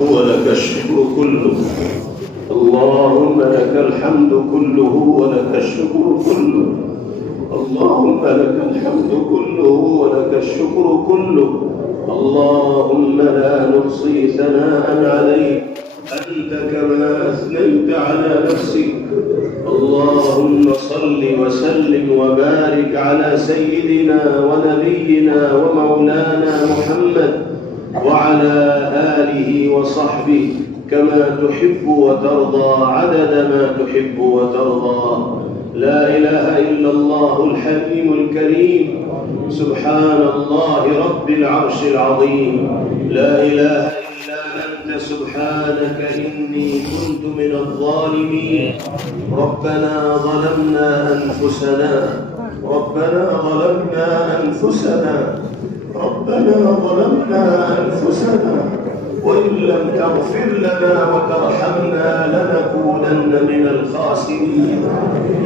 ولك الشكر كله. اللهم لك الحمد كله ولك الشكر كله. اللهم لك الحمد كله ولك الشكر كله. اللهم لا نحصي ثناء عليك أنت كما أثنيت على نفسك. اللهم صل وسلم وبارك على سيدنا ونبينا ومولانا محمد وعلى آله وصحبه كما تحب وترضى عدد ما تحب وترضى. لا إله إلا الله الحليم الكريم سبحان الله رب العرش العظيم. لا إله إلا أنت سبحانك إني كنت من الظالمين. ربنا ظلمنا أنفسنا ربنا ظلمنا أنفسنا ربنا ظلمنا أنفسنا وإن لم تغفر لنا وترحمنا لنكونن من الخاسرين.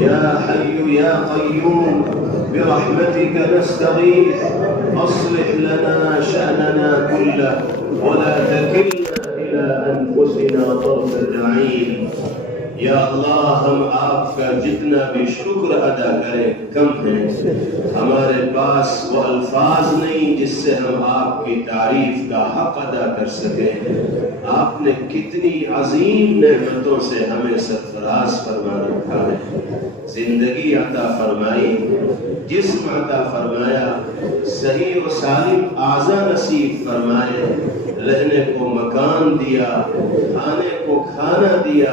يا حي يا قيوم برحمتك نستغيث أصلح لنا شأننا كله ولا تكلنا إلى أنفسنا طرفة عين. یا اللہ ہم آپ کا جتنا بھی شکر ادا کریں کم ہے. ہمارے پاس وہ الفاظ نہیں جس سے ہم آپ کی تعریف کا حق ادا کر سکیں. آپ نے کتنی عظیم نعمتوں سے ہمیں سرفراز فرما رکھا ہے. زندگی عطا فرمائی، جسم عطا فرمایا، صحیح و سالم اعضاء نصیب فرمائے، رہنے کو مکان دیا، کھانے کو کھانا دیا،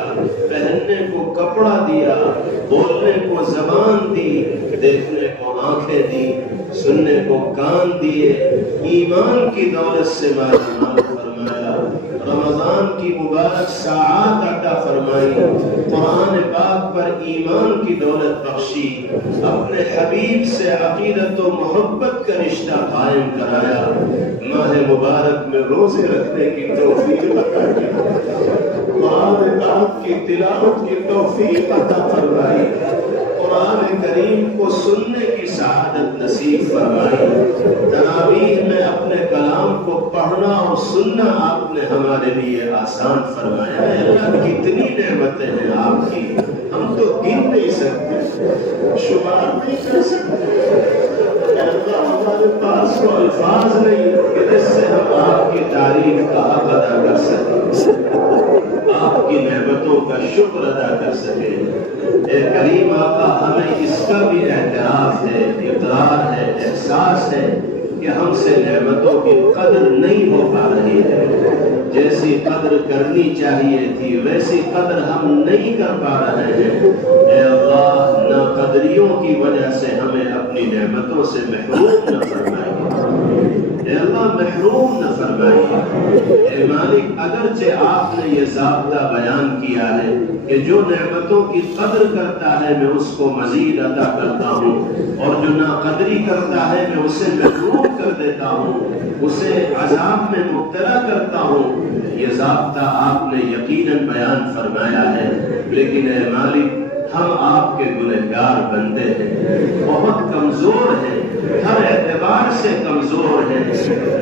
پہننے کو کپڑا دیا، بولنے کو زبان دی، دیکھنے کو آنکھیں دی، سننے کو کان دیے، ایمان کی دولت سے مالامال فرمایا، رمضان کی مبارک ساعات عطا فرمائی، قرآن پاک پر ایمان کی دولت بخشی، اپنے حبیب سے عقیدت و محبت کا رشتہ قائم کرایا، ماہ مبارک میں روزے رکھنے کی توفیق عطا کی، قرآن پاک کی تلاوت کی توفیق عطا فرمائی، قرآن کریم کو سننے کی سعادت نصیب فرمائی. تراویح میں اپنے کلام کو پڑھنا اور سننا آپ نے ہمارے لیے آسان فرمایا ہے. اللہ کتنی نعمتیں ہیں آپ کی، ہم تو گن نہیں سکتے، شمار نہیں کر سکتے. اللہ ہمارے پاس وہ الفاظ نہیں کہ جس سے ہم آپ کی تعریف کا حق ادا کر سکیں، آپ کی نعمتوں کا شکر ادا کر سکیں. اے کریم آقا ہمیں اس کا بھی اعتراف ہے، اقرار ہے، احساس ہے کہ ہم سے نعمتوں کی قدر نہیں ہو پا رہی ہے. جیسی قدر کرنی چاہیے تھی ویسی قدر ہم نہیں کر پا رہے ہیں. اے اللہ ناقدریوں کی وجہ سے ہمیں اپنی نعمتوں سے محروم نہ فرمائیے. اے اللہ محروم نہ فرمائیے. اے مالک اگرچہ آپ نے یہ ضابطہ بیان کیا ہے کہ جو نعمتوں کی قدر کرتا ہے میں اس کو مزید عطا کرتا ہوں اور جو ناقدری کرتا ہے میں اسے محروم کر دیتا ہوں، اسے عذاب میں مبتلا کرتا ہوں. یہ ضابطہ آپ نے یقیناً بیان فرمایا ہے، لیکن اے مالک ہم آپ کے گنہگار بندے ہیں، بہت کمزور ہیں، ہر اعتبار سے کمزور ہیں،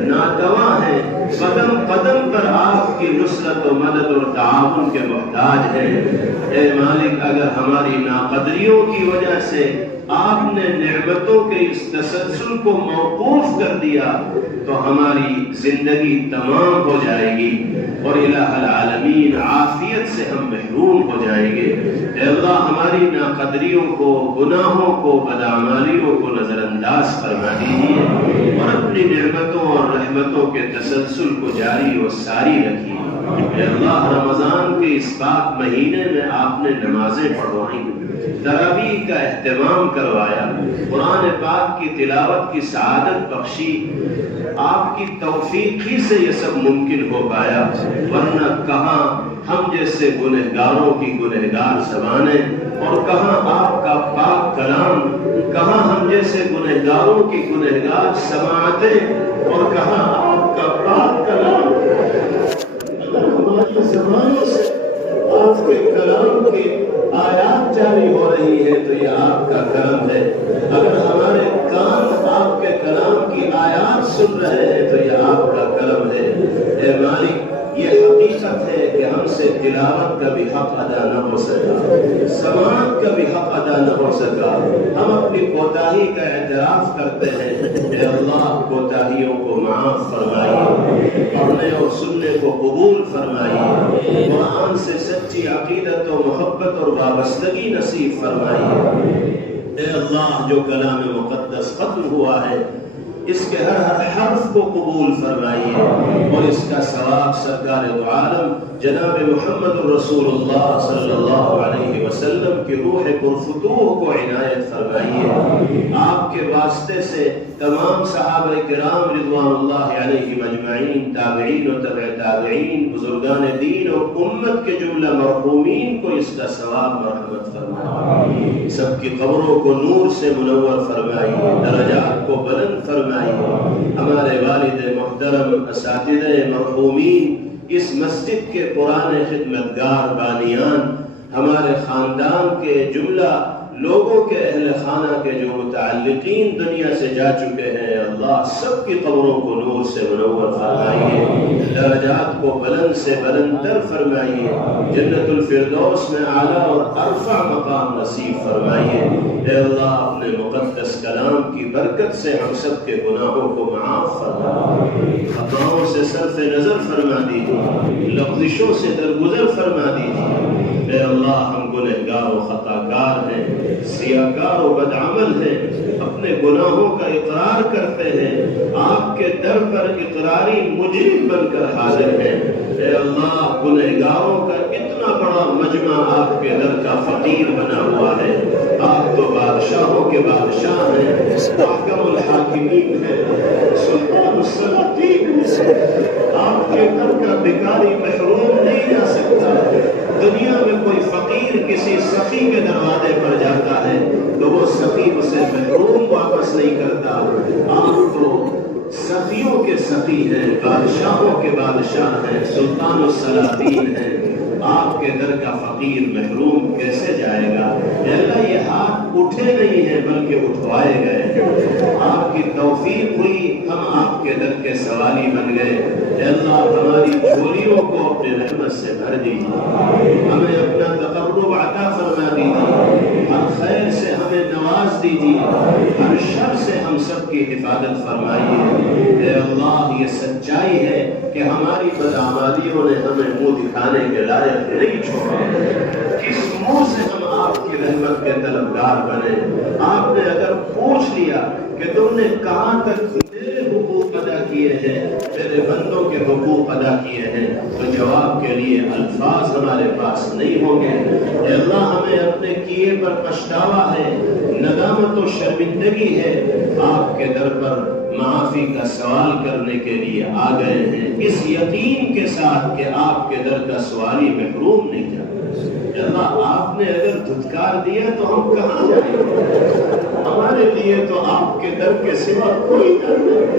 نادوا ہیں، قدم قدم پر آپ کی نصرت و مدد اور تعاون کے محتاج ہیں. اے مالک اگر ہماری ناقدریوں کی وجہ سے آپ نے نعمتوں کے اس تسلسل کو موقوف کر دیا تو ہماری زندگی تمام ہو جائے گی اور الہ العالمین عافیت سے ہم محروم ہو جائیں گے. اے اللہ ہماری ناقدریوں کو، گناہوں کو، بدعمالیوں کو نظر انداز فرما دیجیے اور اپنی نعمتوں اور رحمتوں کے تسلسل کو جاری و ساری رکھیے. اے اللہ رمضان کے اس پاک مہینے میں آپ نے نمازیں پڑھوائیں، تراویح کا اہتمام کروایا، قرآن پاک کی تلاوت کی سعادت بخشی. آپ کی توفیق ہی سے یہ سب ممکن ہو پایا، ورنہ کہاں ہم جیسے گنہگاروں کی گنہگار زبانیں اور کہاں آپ کا پاک کلام، کہاں ہم جیسے گنہگاروں کی گنہگار سماعتیں اور کہاں آپ کا پاک کلام. اگر ہماری زبانوں سے آپ کے کلام کی آیات جاری ہو رہی ہے تو یہ آپ کا کرم ہے. اگر ہمارے کان آپ کے کلام کی آیات سن رہے ہیں تو یہ آپ کا کرم ہے. اے مالک یہ حقیقت شرط ہے کہ ہم سے تلاوت کا بھی حق ادا نہ ہو سکا، سماعت کا بھی حق ادا نہ ہو سکا، ہم اپنی کوتاہی کا اعتراف کرتے ہیں، اے اللہ کوتاہیوں کو معاف فرمائیے، پڑھنے اور سننے کو قبول فرمائیے، قرآن سے سچی عقیدت و محبت اور وابستگی نصیب فرمائیے۔ اے اللہ جو کلام مقدس ختم ہوا ہے اس کے ہر حرف کو قبول فرمائیے اور اس کا ثواب سرکار دو عالم جناب محمد رسول اللہ صلی اللہ علیہ وسلم کی روح پرفتوح کو عنایت فرمائیے۔ آپ کے واسطے سے تمام صحابہ کرام رضوان اللہ علیہ مجمعین، تابعین و تبع تابعین، بزرگان دین اور امت کے جملہ مرحومین کو اس کا ثواب مرحمت فرمائیے، سب کی قبروں کو نور سے منور فرمائیے، درجات کو بلند فرمائیے۔ ہمارے والد محترم، اساتذہ مرحومین، اس مسجد کے پرانے خدمتگار بانیان، ہمارے خاندان کے جملہ لوگوں کے اہل خانہ کے جو متعلقین دنیا سے جا چکے ہیں، اللہ سب کی قبروں کو نور سے منور فرمائیے، درجات کو بلند سے بلند تر فرمائیے، جنت الفردوس میں اعلیٰ اور ارفع مقام نصیب فرمائیے۔ اے اللہ اپنے مقدس کلام کی برکت سے ہم سب کے گناہوں کو معاف فرمائیے، خطاؤں سے صرف نظر فرما دیجیے، لغزشوں سے درگزر فرما دیجیے۔ اے اللہ ہم گنہگار و خطاکار ہیں، سیاہکار و بدعمل ہیں، اپنے گناہوں کا اقرار کرتے ہیں، آپ کے در پر اقراری مجرم بن کر حاضر ہیں۔ اے اللہ گنہگاروں کا اتنا بڑا مجمع آپ کے در کا فقیر بنا ہوا ہے، آپ تو بادشاہوں کے بادشاہ ہیں، احکم الحاکمین ہیں، سلطان السلاطین ہیں، آپ کے در کا بھکاری محروم نہیں جا سکتا۔ دنیا میں کوئی فقیر کسی سخی کے دروازے پر جاتا ہے تو وہ سخی اسے محروم واپس نہیں کرتا، آپ تو سخیوں کے سخی ہیں، بادشاہوں کے بادشاہ ہیں، سلطان السلاطین ہیں، آپ کے در کا فقیر محروم کیسے جائے گا؟ اے اللہ یہ ہاتھ اٹھے نہیں ہیں بلکہ اٹھوائے گئے، آپ کی توفیق ہوئی ہم آپ کے در کے سوالی بن گئے۔ اے اللہ ہماری جھولیوں کو اپنے رحمت سے بھر دیجیے، ہمیں اپنا تقرب عطا فرما دیجیے، ہر خیر سے ہمیں نواز دیجیے، ہر شر سے ہم سب کی حفاظت فرمائیے۔ اے اللہ یہ سچائی ہے کہ ہماری بدعمالیوں نے ہمیں منہ دکھانے کے لائق نہیں چھوڑا، کس منہ سے ہم آپ کی رحمت کے طلبگار بنے؟ آپ نے اگر پوچھ لیا کہ تم نے کہاں تک میرے حقوق ادا کیے ہیں، میرے بندوں کے حقوق ادا کیے ہیں، تو جواب کے لیے الفاظ ہمارے پاس نہیں ہوں گے۔ اے اللہ ہمیں اپنے کیے پر پچھتاوا ہے، ندامت و شرمندگی ہے، آپ کے در پر معافی کا سوال کرنے کے لیے آ گئے ہیں، اس یقین کے ساتھ کہ آپ کے در کا سوالی محروم نہیں جاتا۔ اللہ آپ نے اگر دھتکار دیا تو ہم کہاں جائیں گے؟ ہمارے لیے تو آپ کے در کے سوا کوئی در نہیں،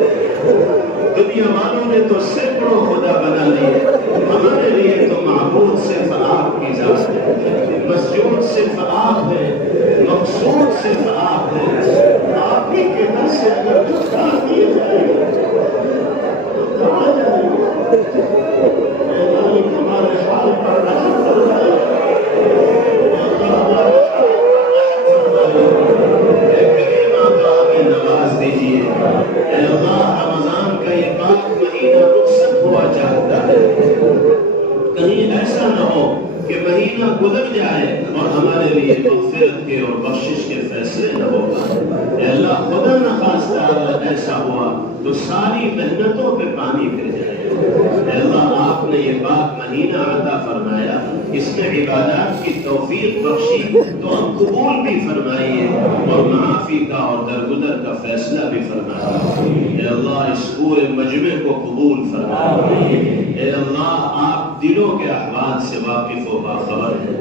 دنیا والوں نے تو سینکڑوں خدا بنا لیے، ہمارے لیے تو معبود صرف آپ کی ذات ہے، مسجود صرف آپ ہے، مقصود صرف آپ ہے۔ آپ ہی کے در سے اگر دھتکار دیے جائے تو کہاں جائیں گے؟ اے مالک ہمارے حال پر رحم فرمائے، نواز دیجیے۔ اے اللہ رمضان کا یہ پاک مہینہ رخصت ہوا چاہتا ہے، کہیں ایسا نہ ہو کہ مہینہ گزر جائے اور ہمارے لیے مغفرت کے اور بخشش کے فیصلے نہ ہو پائے۔ اے اللہ خدا نخواستہ اگر ایسا ہوا تو ساری محنتوں پہ پانی پھر جائے۔ اے اللہ آپ نے یہ پاک مہینہ عطا فرمایا، اس میں عبادات کی توفیق بخشی تو ہم قبول بھی فرمائیے اور معافی کا اور درگزر کا فیصلہ بھی فرمائیے۔ اے اللہ اس پورے مجمع کو قبول فرمائیے۔ اے اللہ آپ دلوں کے احوال سے واقف و باخبر ہیں،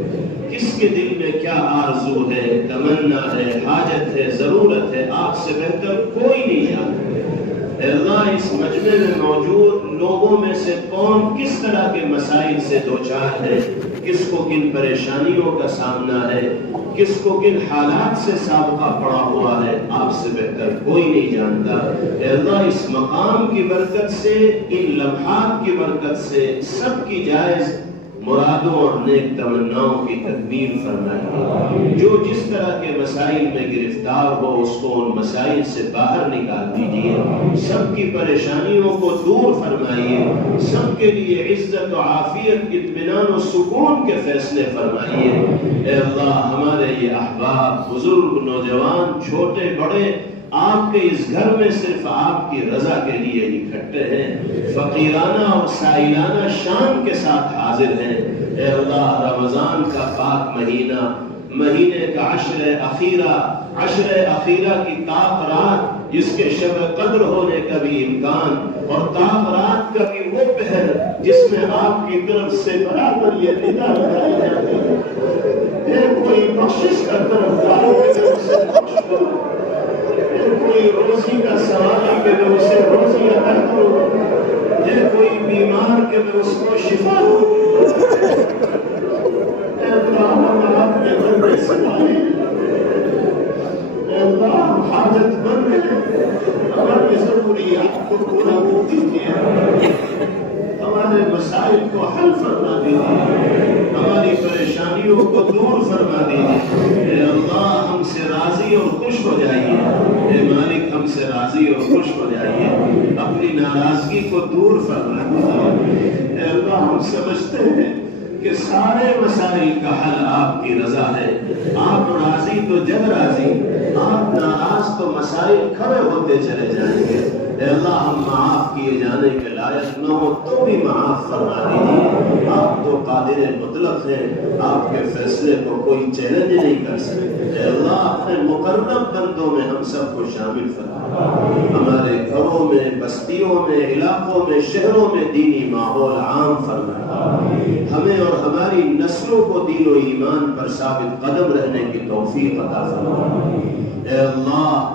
کس کے دل میں کیا آرزو ہے، تمنا ہے، حاجت ہے، ضرورت ہے، آپ سے بہتر کوئی نہیں جانتا۔ اے اللہ اس مجمع میں موجود لوگوں میں سے کون کس طرح کے مسائل سے دوچار ہے، کس کو کن پریشانیوں کا سامنا ہے، کس کو کن حالات سے سابقہ پڑا ہوا ہے، آپ سے بہتر کوئی نہیں جانتا۔ اے اللہ اس مقام کی برکت سے، ان لمحات کی برکت سے سب کی جائز مرادوں اور نیک تمناؤں کی تکمیل فرمائیے۔ جو جس طرح کے مسائل میں گرفتار ہو اس کو ان مسائل سے باہر نکال دیجیے، سب کی پریشانیوں کو دور فرمائیے، سب کے لیے عزت و عافیت، اطمینان و سکون کے فیصلے فرمائیے۔ اے اللہ ہمارے یہ احباب، بزرگ، نوجوان، چھوٹے بڑے آپ کے اس گھر میں صرف آپ کی رضا کے لیے اکٹھے ہیں، فقیرانہ اور سائلانہ شان کے ساتھ حاضر ہیں۔ اے اللہ رمضان کا پاک مہینہ، مہینے کا عشر اخیرہ کی طاق رات، جس کے شب قدر ہونے کا بھی امکان، اور طاق رات کا بھی وہ پہر جس میں آپ کی طرف سے برابر یہ ندا لگائی جاتی ہے، کوئی بخشش کا طرفدار کوئی روزی کا سوالی کہ میں اسے روزی عطا کروں، ہے کوئی بیمار کہ میں اس کو شفا دوں۔ اے اللہ ہم آپ کے بندے سنائے، اے اللہ ہم حاجت مند ہیں، ہماری ضروریات کو پورا کر دیجیے، ہمارے مسائل کو حل فرما دیجیے، ہماری پریشانیوں کو دور فرما دیجیے۔ اے اللہ ہم سے راضی اور خوش ہو جائیے، اے مالک ہم سے راضی اور خوش ہو جائیے، اپنی ناراضگی کو دور فرما دیجیے۔ اے اللہ ہم سمجھتے ہیں کہ سارے مسائل کا حل آپ کی رضا ہے، آپ راضی تو جگ راضی، آپ ناراض تو مسائل کھڑے ہوتے چلے جائیں گے۔ اے اللہ ہم معاف کیے جانے کے لائق نہ ہو تو بھی معاف فرما دیجیے، آپ تو قادر مطلق ہیں، آپ کے فیصلے کو کوئی چیلنج نہیں کر سکتے۔ اے اللہ اپنے مقرب بندوں میں ہم سب کو شامل فرما، ہمارے گھروں میں، بستیوں میں، علاقوں میں، شہروں میں دینی ماحول عام فرما، ہمیں اور ہماری نسلوں کو دین و ایمان پر ثابت قدم رہنے کی توفیق عطا فرما۔ اے اللہ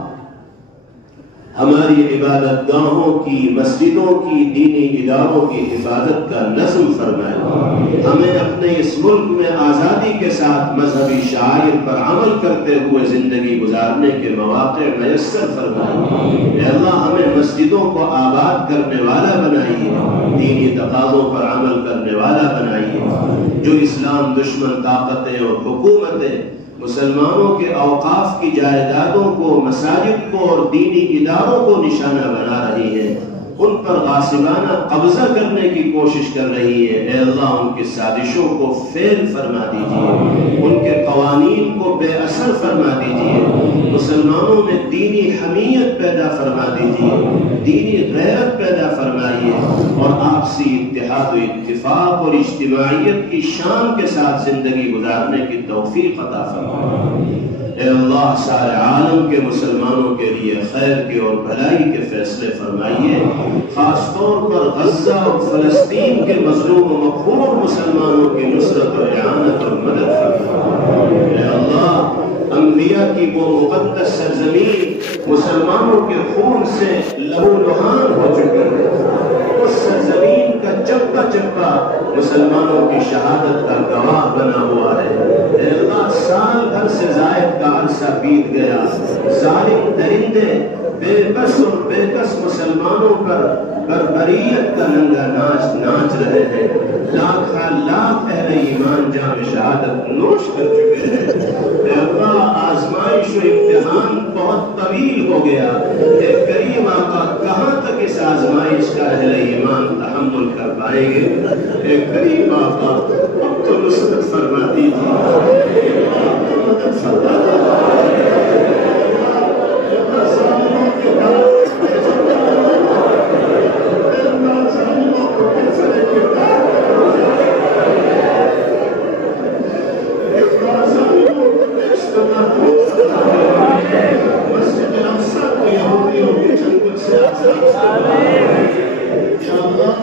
ہماری عبادت گاہوں کی، مسجدوں کی، دینی اداروں کی حفاظت کا نظم فرمائے، ہمیں اپنے اس ملک میں آزادی کے ساتھ مذہبی شعائر پر عمل کرتے ہوئے زندگی گزارنے کے مواقع میسر فرمائے۔ اے اللہ ہمیں مسجدوں کو آباد کرنے والا بنائیے، دینی تقاضوں پر عمل کرنے والا بنائیے۔ جو اسلام دشمن طاقتیں اور حکومتیں مسلمانوں کے اوقاف کی جائیدادوں کو، مساجد کو اور دینی اداروں کو نشانہ بنا رہی ہیں، ان پر غاصبانہ قبضہ کرنے کی کوشش کر رہی ہے، اے اللہ ان کی سازشوں کو فیل فرما دیجیے، ان کے قوانین کو بے اثر فرما دیجیے، مسلمانوں میں دینی حمیت پیدا فرما دیجیے، دینی غیرت پیدا فرمائیے، اور آپسی اتحاد و اتفاق اور اجتماعیت کی شان کے ساتھ زندگی گزارنے کی توفیق عطا فرمائیے۔ اے اللہ سارے عالم کے مسلمانوں کے لیے خیر کے اور بھلائی کے فیصلے فرمائیے، خاص طور پر غزہ اور فلسطین کے مظلوم و مقہور مسلمانوں کی نصرت و اعانت اور مدد فرمائیے۔ اے اللہ انبیاء کی وہ مقدس سرزمین مسلمانوں کے خون سے لہولہان ہو چکی ہے، اس سرزمین کا چپا چپا مسلمانوں کی شہادت کا گواہ بنا ہوا ہے۔ اے اللہ سال بھر سے زائد کا عرصہ بیت گیا، ظالم درندے بے بس اور بے کس مسلمانوں پر بربریت کا ننگا ناچ رہے ہیں، لاکھ اہل ایمان جام شہادت نوش کر چکے ہیں۔ اے اللہ آزمائش و امتحان بہت طویل ہو گیا، اے کریم آقا کہاں تک اس آزمائش کا اہل ایمان تحمل کر پائیں گے؟ اے کریم آقا اب تو نصرت فرما دیجیے، مدد فرما دیجیے۔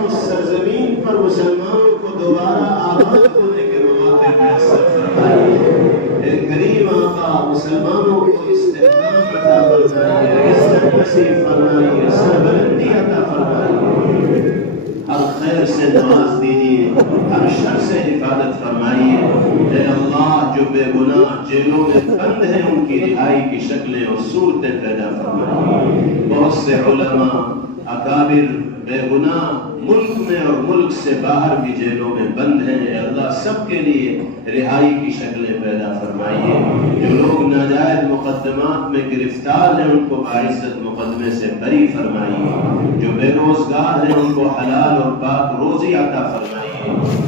اس سرزمین پر مسلمانوں کو دوبارہ آباد ہونے کے مواقع میسر فرمائیے۔ اے کریم آقا مسلمانوں کو استحکام عطا فرمائیے، عزت نصیب فرمائیے، سربلندی عطا فرمائیے۔ سے نواز دیجیے، ہر شر سے حفاظت فرمائیے۔ اے اللہ جو بے گناہ جیلوں میں بند ہیں ان کی رہائی کی شکلیں اور صورتیں پیدا فرمائیے۔ بہت سے علماء اکابر بے گناہ ملک میں اور ملک سے باہر بھی جیلوں میں بند ہیں، اے اللہ سب کے لیے رہائی کی شکلیں پیدا فرمائیے۔ جو لوگ ناجائز مقدمات میں گرفتار ہیں ان کو باعزت مقدمے سے بری فرمائیے۔ جو بے روزگار ہیں ان کو حلال اور پاک روزی عطا فرمائیے۔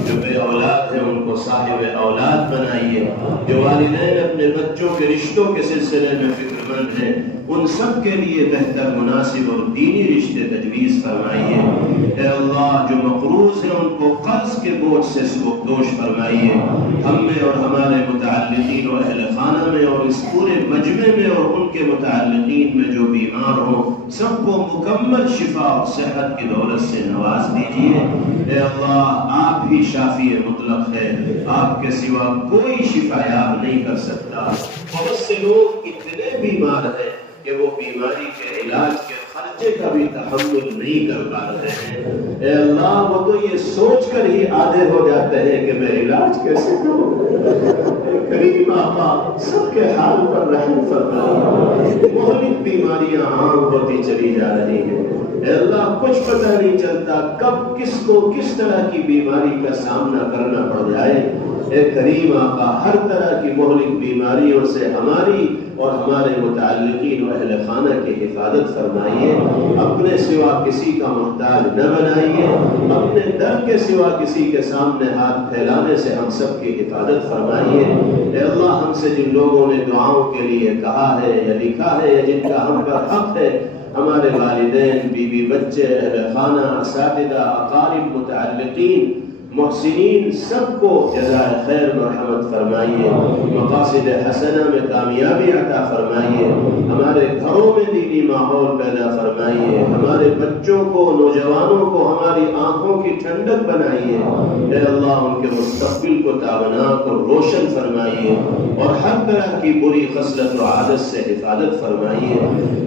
جو بے اولاد ہیں ان کو صاحب اولاد بنائیے۔ جو والدین اپنے بچوں کے رشتوں کے سلسلے میں فکر مند ہیں ان سب کے لیے بہتر مناسب اور دینی رشتے تجویز فرمائیے۔ اے اللہ جو مقروض ہیں ان کو قرض کے بوجھ سے سبکدوش فرمائیے۔ ہم میں اور ہمارے متعلقین و اہل خانہ میں اور اس پورے مجمع میں اور ان کے متعلقین میں جو بیمار ہوں سب کو مکمل شفا اور صحت کی دولت سے نواز دیجیے۔ اے اللہ آپ ہی شافی مطلق ہے، آپ کے سوا کوئی شفا یاب نہیں کر سکتا۔ بہت سے لوگ اتنے بیمار ہیں کہ وہ بیماری کے علاج کے خرچے کا بھی تحمل نہیں کر پا رہے ہیں۔ اے اللہ وہ تو یہ سوچ کر ہی آدھے ہو جاتے ہیں کہ میں علاج کیسے کروں۔ کریم آقا سب کے حال پر رحم فرمائیے۔ مہلک بیماریاں عام ہوتی چلی جا رہی ہیں، اے اللہ کچھ پتہ نہیں چلتا کب کس کو کس طرح کی بیماری کا سامنا کرنا پڑ جائے۔ اے کریم آقا ہر طرح کی مہلک بیماریوں سے ہماری اور ہمارے متعلقین و اہل خانہ کی حفاظت فرمائیے۔ اپنے سوا کسی کا محتاج نہ بنائیے، اپنے در کے سوا کسی کے سامنے ہاتھ پھیلانے سے ہم سب کی حفاظت فرمائیے۔ اے اللہ ہم سے جن لوگوں نے دعاؤں کے لیے کہا ہے یا لکھا ہے یا جن کا ہم پر حق ہے، ہمارے والدین، بیوی بچے، اہل خانہ، اساتذہ، اقارب، متعلقین، محسنین سب کو جزائے خیر مرحمت فرمائیے، مقاصد حسنہ میں کامیابی عطا فرمائیے، ہمارے گھروں میں دینی ماحول پیدا فرمائیے، ہمارے بچوں کو، نوجوانوں کو ہماری آنکھوں کی ٹھنڈک بنائیے۔ اے اللہ ان کے مستقبل کو تابناک اور روشن فرمائیے اور ہر طرح کی بری خصلت و عادت سے حفاظت فرمائیے۔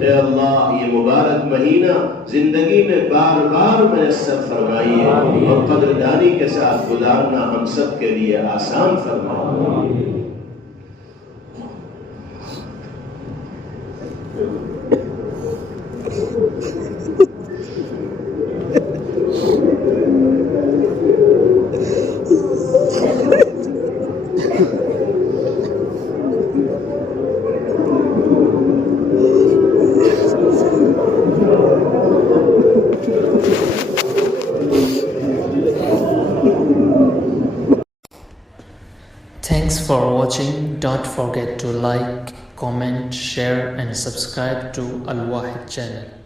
اے اللہ یہ مبارک مہینہ زندگی میں بار بار میسر فرمائیے اور قدردانی کے ساتھ گزارنا ہم سب کے لیے آسان فرمائیے۔ Thanks for watching. Don't forget to like, comment, share and subscribe to Al Wahid channel.